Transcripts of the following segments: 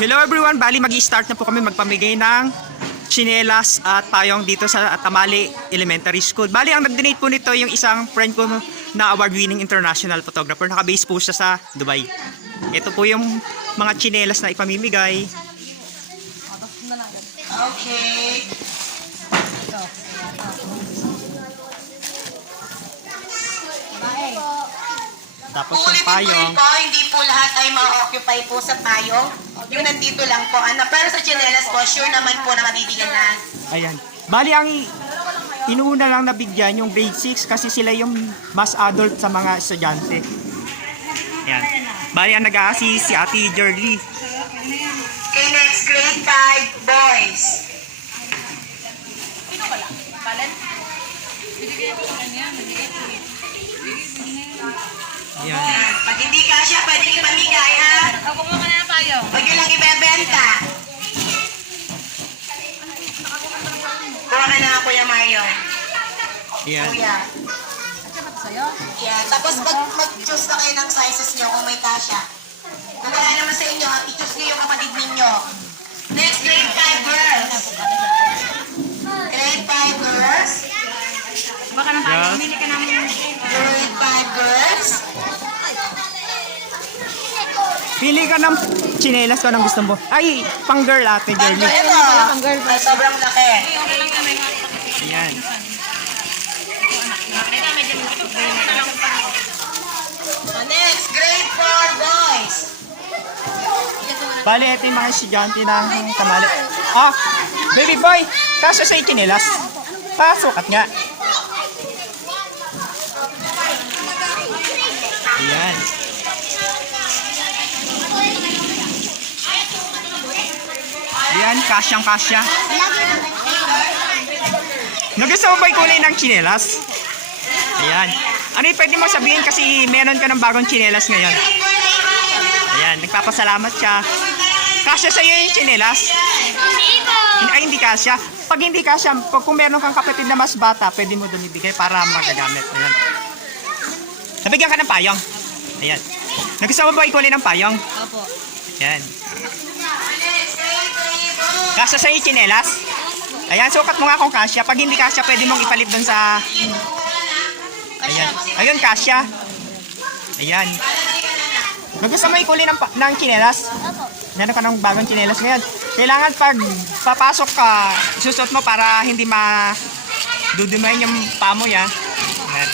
Hello everyone, bali mag-i-start na po kami magpamigay ng tsinelas at payong dito sa Tamale Elementary School. Bali ang nag-donate po nito yung isang friend ko na award-winning international photographer. Naka-base po siya sa Dubai. Ito po yung mga tsinelas na ipamimigay. Okay. Tapos yung Ulitin payong. po, hindi po lahat ay ma-occupy po sa payong. Yung nandito lang po. Pero sa tsinelas po, sure naman po na mabibigyan na. Ayan. Bali ang inuuna lang nabigyan yung grade 6 kasi sila yung mas adult sa mga estudyante. Ayan. Bali ang nag-a-assist si Ate Jerly. Okay, next grade 5 boys. Ayan. Pag hindi ka siya, pwede ipamigay ha. Ako mo ka na tayo. Huwag nyo lang ibebenta. Kuha ka na Kuya Mario. Ayan. Kuya. Yan. Tapos mag-choose na kayo ng sizes nyo kung may kasya. Kung wala naman sa inyo, i-choose nyo yung kapatid ninyo. Next, grade 5 girls. Grade 5 girls. Baka nang tayo, hindi ka namin. Grade 5 girls. Pili ka ng tsinelas ko ng gusto mo. Ay, pang girl Ate Jerly. Ito. Sobrang laki. Ayan. Next, grade 4 boys. Bali, ito yung mga estudyante ng Tamale. Ah, baby boy, kasya sa tsinelas. Pasukat nga. Ayan. Ayan, kasyang kasya. Nagustuhan mo ba yung kulay ng tsinelas? Ayan. Ano yung pwede mo sabihin kasi meron ka ng bagong tsinelas ngayon? Ayan, nagpapasalamat siya. Kasya sa iyo yung tsinelas? Ay, hindi kasya. Pag hindi kasya, kung meron kang kapatid na mas bata, pwede mo doon ibigay para magagamit. Ayan. Nabigyan ka ng payong. Ayan. Nagustuhan mo ba yung kulay ng payong? Opo. Ayan. Kasya sa iyo yung tsinelas? Ayan, sukat mo nga kung kasya. Pag hindi kasya, pwede mong ipalit doon sa... Ayan. Ayun, kasya. Ayan. Nagustuhan mo yung kulay ng tsinelas? Meron ka ng bagong tsinelas ngayon. Kailangan pag papasok ka, susuot mo para hindi madudumayin yung paa mo yan. Ayan.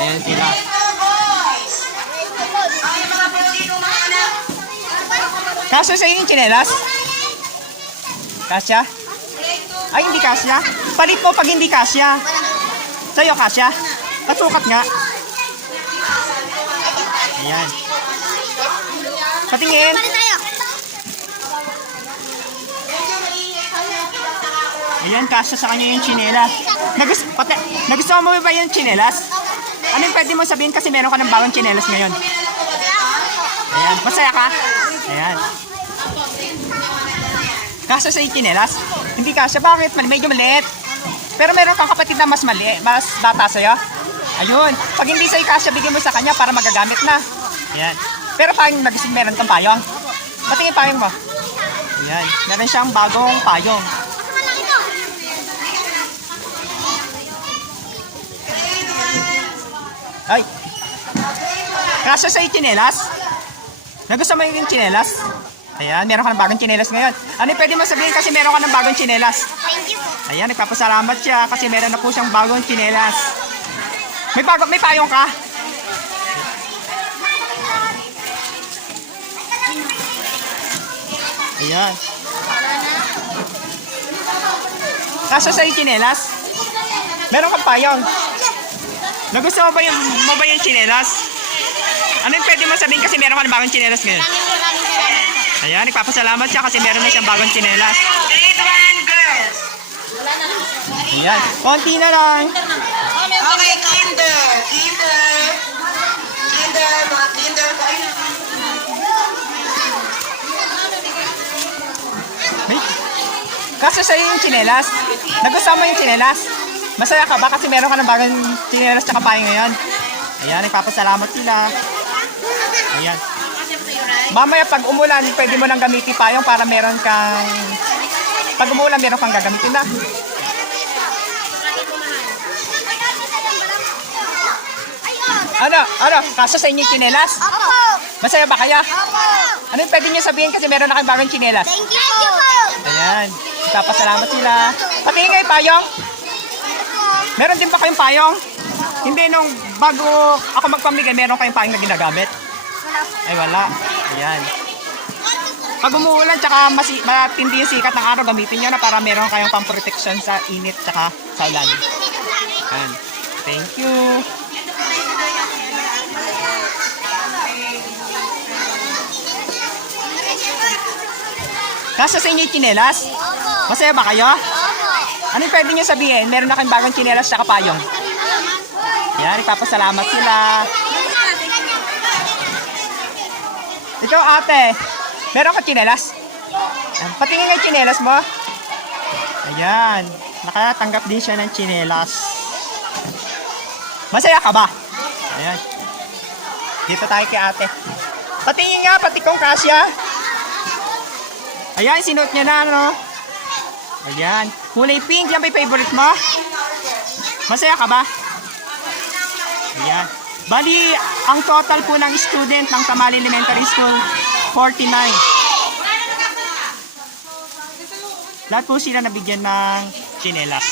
Ayan sila. Kasya sa iyo yung tsinelas? Kasya? Ay, hindi kasya. Palit mo pag hindi kasya. Sa'yo kasya. Pasukat nga. Ayan. Patingin. Ayan, kasya sa kanya yung tsinelas. Nagustuhan mo ba yung tsinelas? Ano yung pwede mo sabihin kasi meron ka ng bagong tsinelas ngayon? Ayan, masaya ka? Ayan. Kasya sa yung tsinelas? Hindi kasya, bakit? Medyo maliit. Pero meron kang kapatid na mas maliit, mas bata sa'yo. Ayun, pag hindi sa'yo kasya, bigyan mo sa kanya para magagamit na. Ayan. Pero payong nagising meron kang payong. Patingin payong mo. Ayan, meron siyang bagong payong. Ay. Kasya sa yung tsinelas? Nagustuhan mo yung tsinelas? Ayan, meron ka ng bagong tsinelas ngayon. Ano yung pwede mo sabihin kasi meron ka ng bagong tsinelas? Thank you po. Ayan, nagpapasalamat siya kasi meron na po siyang bagong tsinelas. May payong ka? Ayan. Kasya sa yung tsinelas? Meron kang payong. Nagustuhan mo ba yung tsinelas? Ano yung pwede mo sabihin kasi meron ka ng bagong tsinelas ngayon? Maraming salamat po. Ayan, nagpapasalamat siya kasi meron na siyang bagong tsinelas. Grade 1 girls. Ayan, konti na lang. Okay, kinder. Mga kinder po. Wait. Kasi sa'yo yung tsinelas. Nagustuhan mo yung tsinelas? Masaya ka ba kasi meron ka ng bagong tsinelas tsaka payong ngayon? Ayan, nagpapasalamat sila. Ayan. Mamaya pag umulan, pwede mo nang gamitin payong para meron kang... Pag umulan, meron kang gagamitin na. Ano? Kaso sa inyo yung tsinelas? Opo. Masaya ba kaya? Opo. Ano yung pwede nyo sabihin kasi meron na kayong bagong tsinelas? Thank you po. Ayan. Nagpapasalamat sila. Patingin kayo payong? Meron din ba kayong payong? Hindi, nung bago ako magpamigay, meron kayong payong na ginagamit? Ay, wala. Ayan. Pag umuulan, tsaka matindi yung sikat ng araw, gamitin nyo na para meron kayong pang-protection sa init tsaka sa ulan. Ayan. Thank you. Kaso sa inyo yung tsinelas? Opo. Masaya ba kayo? Opo. Ano yung pwede nyo sabihin? Meron na kayong bagong tsinelas tsaka payong. Ayan, nagpapasalamat sila. Ikaw ate, meron ka tsinelas? Patingin nga yung tsinelas mo. Ayan, nakatanggap din siya ng tsinelas. Masaya ka ba? Ayan. Dito tayo kay ate. Patingin nga, pati kong kasya. Ayan, sinuot niya na, no? Ayan. Kulay pink, yan ba yung favorite mo? Masaya ka ba? Ayan. Bali, ang total po ng student ng Tamale Elementary School, 49. Lahat po sila nabigyan ng tsinelas.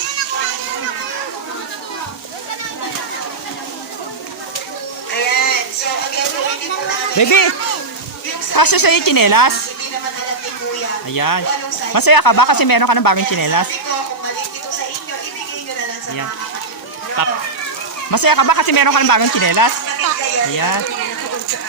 Ayan. So, again, ulitin po namin. Baby, kaso sa'yo tsinelas? Hindi naman alam ni Kuya. Ayan. Masaya ka ba kasi meron ka ng bagong tsinelas? Sabi ko, kung maliit ito sa inyo, ibigay nyo na lang sa Ayan. mga kapatid nyo. Masaya ka ba kasi meron ka ng bagong tsinelas? Kapatid kayo. Ayan. Kapatid sa